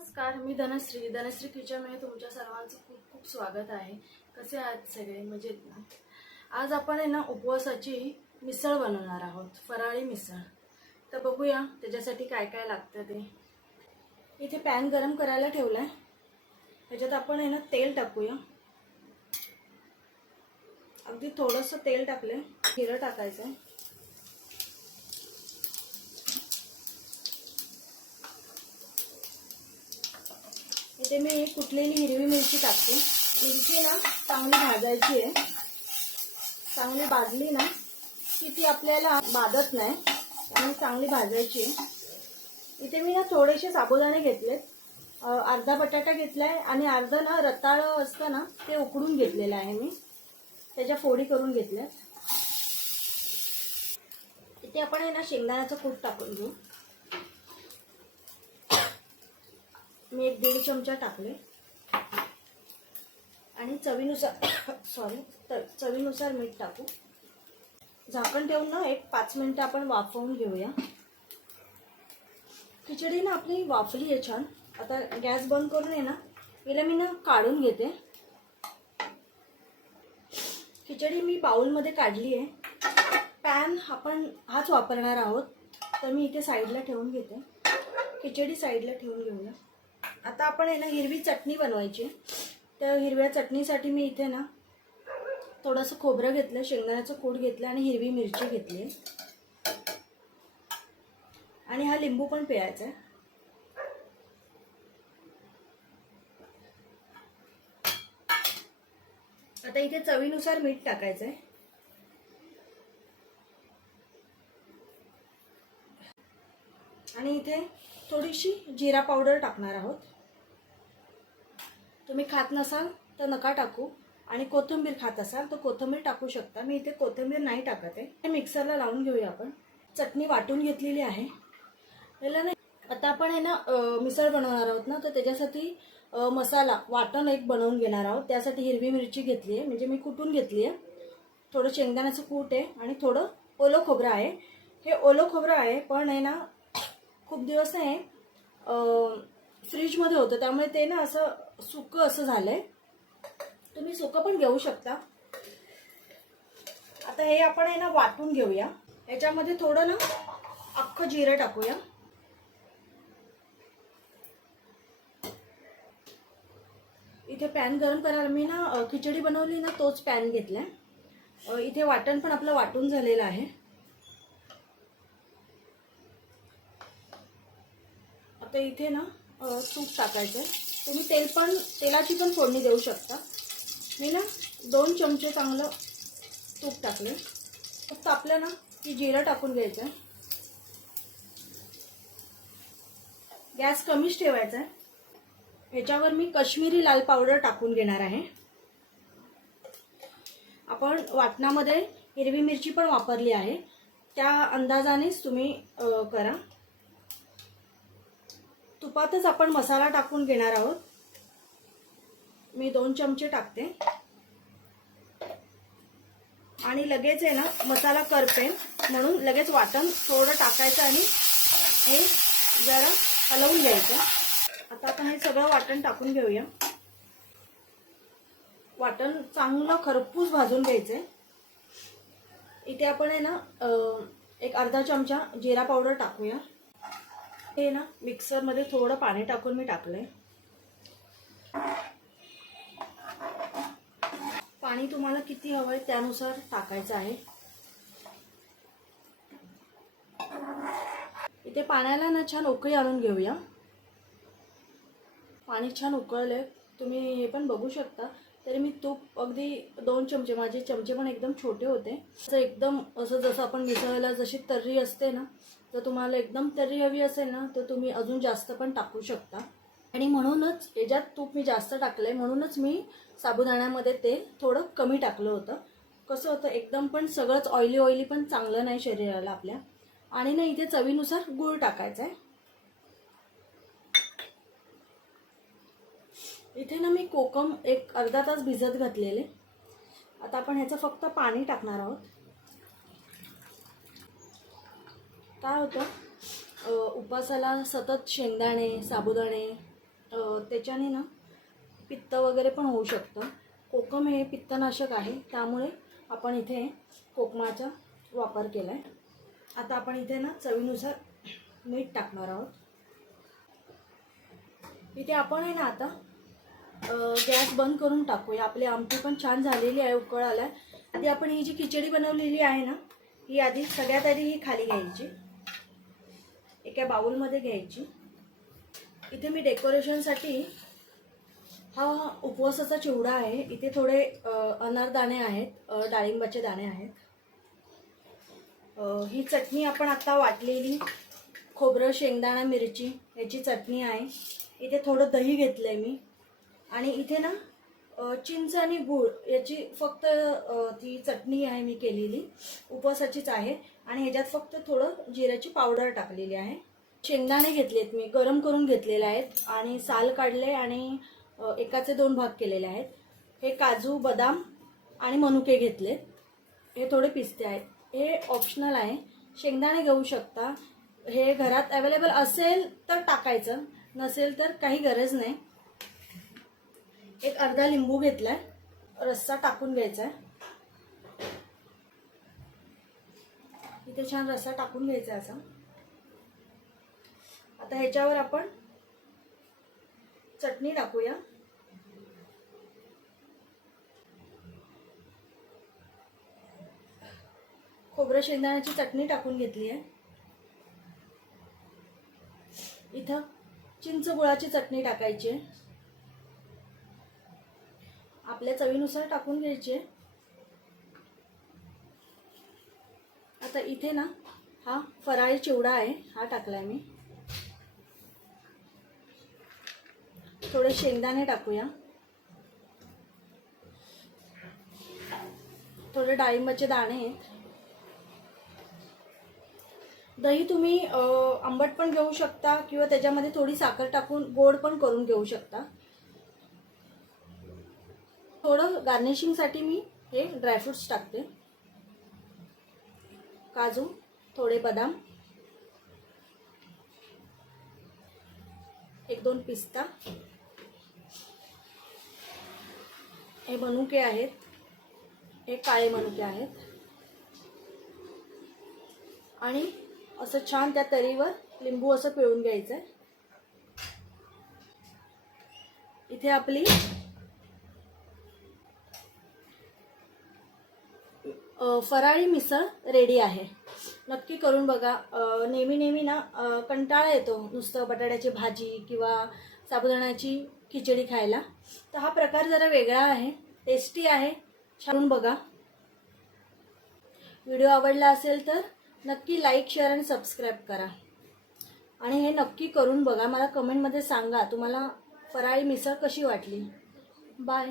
नमस्कार मी धनश्री. धनश्री किचनमध्ये तुमच्या सर्वांचं खूप खूप स्वागत आहे. कसे आहात सगळे? मजेत ना आज आपण आहे ना उपवासाची मिसळ बनवणार आहोत फराळी मिसळ. तर बघूया त्याच्यासाठी काय काय लागतं ते. इथे पॅन गरम करायला ठेवला आहे त्याच्यात आपण आहे ना तेल टाकूया. अगदी थोडंसं तेल टाकलं हिरं टाकायचं इथे मी कुठलेली हिरवी मिरची टाकते. मिरची ना चांगली भाजायची आहे. चांगली भाजली ना की ती आपल्याला बाधत नाही. आणि चांगली भाजायची आहे. इथे मी ना थोडेसे साबुदाणे घेतलेत. अर्धा बटाटा घेतलाय आणि अर्धा ना रताळं असतं ना ते उकडून घेतलेलं आहे मी. त्याच्या फोडी करून घेतल्यात. इथे आपण आहे ना शेंगदाण्याचं कूट टाकून घेऊ. मी एक दीड चमचा टाकले. आणि चवीनुसार सॉरी तर चवीनुसार मीठ टाकू. झाकण ठेवून ना एक पाच मिनटं आपण वाफवून घेऊया. खिचडी ना आपली वाफली आहे छान. आता गॅस बंद करून आहे ना हिला मी ना काढून घेते. खिचडी मी बाउलमध्ये काढली आहे. पॅन आपण हाच वापरणार आहोत. तर मी इथे साईडला ठेवून घेते. खिचडी साईडला ठेवून घेऊया. आता आपण आहे ना हिरवी चटणी बनवायची. त्या हिरव्या चटणीसाठी मी इथे ना थोडंसं खोबरं घेतलं शेंगदाण्याचं कूट घेतलं आणि हिरवी मिरची घेतली. आणि हा लिंबू पण पिळायचा आहे. आता इथे चवीनुसार मीठ टाकायचं आहे. आणि इथे थोडीशी जिरा पावडर टाकणार आहोत. तुम्ही खात नसाल तर नका टाकू. आणि कोथिंबीर खात असाल तर कोथिंबीर टाकू शकता. मी इथे कोथिंबीर नाही टाकत आहे. हे मिक्सरला लावून घेऊया आपण. चटणी वाटून घेतलेली आहे. याला नाही आता आपण आहे ना मिसळ बनवणार आहोत ना तर त्याच्यासाठी मसाला वाटण एक बनवून घेणार आहोत. त्यासाठी हिरवी मिरची घेतली आहे. म्हणजे मी कुटून घेतली आहे. थोडं शेंगदाण्याचं कूट आहे आणि थोडं ओलं खोबरं आहे. हे ओलं खोबरं आहे पण आहे ना खूप दिवस आहे फ्रीजमध्ये होतं. त्यामुळे ते ना असं सुकं असं झालंय. तुम्ही सुकं पण घेऊ शकता. आता हे आपण आहे ना वाटून घेऊया. याच्यामध्ये थोडं ना अख्खं जिरं टाकूया. इथे पॅन गरम करायला मी ना खिचडी बनवली ना तोच पॅन घेतलाय. इथे वाटण पण आपलं वाटून झालेलं आहे. आता इथे ना तूप टाकायचं आहे तुम्ही तेल पण तेलाची पण फोडणी देऊ शकता. मी ना दोन चमचे चांगलं तूप टाकले. तूप तापलं ना की जिरं टाकून घ्यायचं. आहे गॅस कमीच ठेवायचा आहे. ह्याच्यावर मी कश्मीरी लाल पावडर टाकून घेणार आहे. आपण वाटणामध्ये हिरवी मिरची पण वापरली आहे. त्या अंदाजानेच तुम्ही करा. तुपातच आपण मसाला टाकून घेणार आहोत. मी दोन चमचे टाकते. आणि लगेच आहे ना मसाला करते. म्हणून लगेच वाटण थोडं टाकायचं आणि हे जरा हलवून घ्यायचं. आता आपण हे सगळं वाटण टाकून घेऊया. वाटण चांगलं खरपूस भाजून घ्यायचं आहे इथे आपण आहे ना एक अर्धा चमचा जिरा पावडर टाकूया. हे ना मिक्सरमध्ये थोडं पाणी टाकून मी टाकलंय. पाणी तुम्हाला किती हवंय त्यानुसार टाकायचं आहे. इथे पाण्याला ना छान उकळी आणून घेऊया. पाणी छान उकळले तुम्ही हे पण बघू शकता. तरी मी तूप अगदी दोन चमचे माझे चमचे पण एकदम छोटे होते. असं एकदम असं जसं आपण मिसळायला जशी तर्री असते ना तर तुम्हाला एकदम तर्री हवी असेल ना तर तुम्ही अजून जास्त पण टाकू शकता. आणि म्हणूनच याच्यात तूप मी जास्त टाकलंय म्हणूनच मी साबुदाण्यामध्ये ते थोडं कमी टाकलं होतं. कसं होतं एकदम पण सगळंच ऑइली ऑइली पण चांगलं नाही शरीराला आपल्या. आणि ना इथे चवीनुसार गूळ टाकायचा आहे इथे ना मी कोकम एक अर्धा तास भिजत घातलेले. आता आपण ह्याचं फक्त पाणी टाकणार आहोत. काय होतं? उपासाला सतत शेंगदाणे साबुदाणे त्याच्याने ना पित्त वगैरे पण होऊ शकतं. कोकम हे पित्तनाशक आहे त्यामुळे आपण इथे कोकमाचा वापर केला आहे आता आपण इथे ना चवीनुसार मीठ टाकणार आहोत. इथे आपण आहे ना आता गॅस बंद करून टाकूया. आपली आमटी पण छान झालेली आहे उकळ आला आधी आपण ही जी खिचडी बनवलेली आहे ना ही आधी सगळ्यात आधी ही खाली घ्यायची. एका बाउलमध्ये घ्यायची. इथे मी डेकोरेशनसाठी हा उपवासाचा चिवडा आहे. इथे थोडे अनारदाणे आहेत डाळिंबाचे दाणे आहेत. ही चटणी आपण आता वाटलेली खोबरं शेंगदाणा मिरची याची चटणी आहे. इथे थोडं दही घेतलं आहे मी. आणि इथे ना चिंच आणि गूळ याची फक्त ती चटणी आहे मी केलेली उपवासाचीच आहे. आणि ह्याच्यात फक्त थोडं जिऱ्याची पावडर टाकलेली आहे. शेंगदाणे घेतलेत मी गरम करून घेतलेले आहेत. आणि साल काढले आणि एकाचे दोन भाग केलेले आहेत. हे काजू बदाम आणि मनुके घेतलेत. हे थोडे पिस्ते आहेत. हे ऑप्शनल आहे. शेंगदाणे घेऊ शकता. हे घरात अवेलेबल असेल तर टाकायचं. नसेल तर काही गरज नाही. एक अर्धा लिंबू घेतलाय. रस्सा टाकून घ्यायचा आहे इथे छान रस्सा टाकून घ्यायचा आहे असा. आता ह्याच्यावर आपण चटणी टाकूया. खोबरं शेंगदाण्याची चटणी टाकून घेतली आहे इथं चिंच गुळाची चटणी टाकायची आहे. आपल्या चवीनुसार टाकून घ्यायची आहे. आता इथे ना हा फराळी चिवडा आहे हा टाकलाय मी. थोडे शेंगदाणे टाकूया. थोडे डाळिंबाचे दाणे आहेत. दही तुम्ही आंबट पण घेऊ शकता किंवा त्याच्यामध्ये थोडी साखर टाकून गोड पण करून घेऊ शकता. थोडं गार्निशिंगसाठी मी हे ड्रायफ्रुट्स टाकते. काजू थोडे बदाम एक दोन पिस्ता. हे मनुके आहेत. हे काळे मनुके आहेत. आणि असं छान त्या तरीवर लिंबू असं पिळून घ्यायचं आहे इथे आपली फराळी मिसळ रेडी आहे. नक्की करून बघा. नेहमी नेहमी ना कंटाळा येतो नुसतं बटाट्याची भाजी किंवा साबुदाण्याची खिचडी खायला. तर हा प्रकार जरा वेगळा आहे. टेस्टी आहे. छान बघा. व्हिडिओ आवडला असेल तर नक्की लाईक शेअर आणि सबस्क्राईब करा. आणि हे नक्की करून बघा. मला कमेंटमध्ये सांगा तुम्हाला फराळी मिसळ कशी वाटली. बाय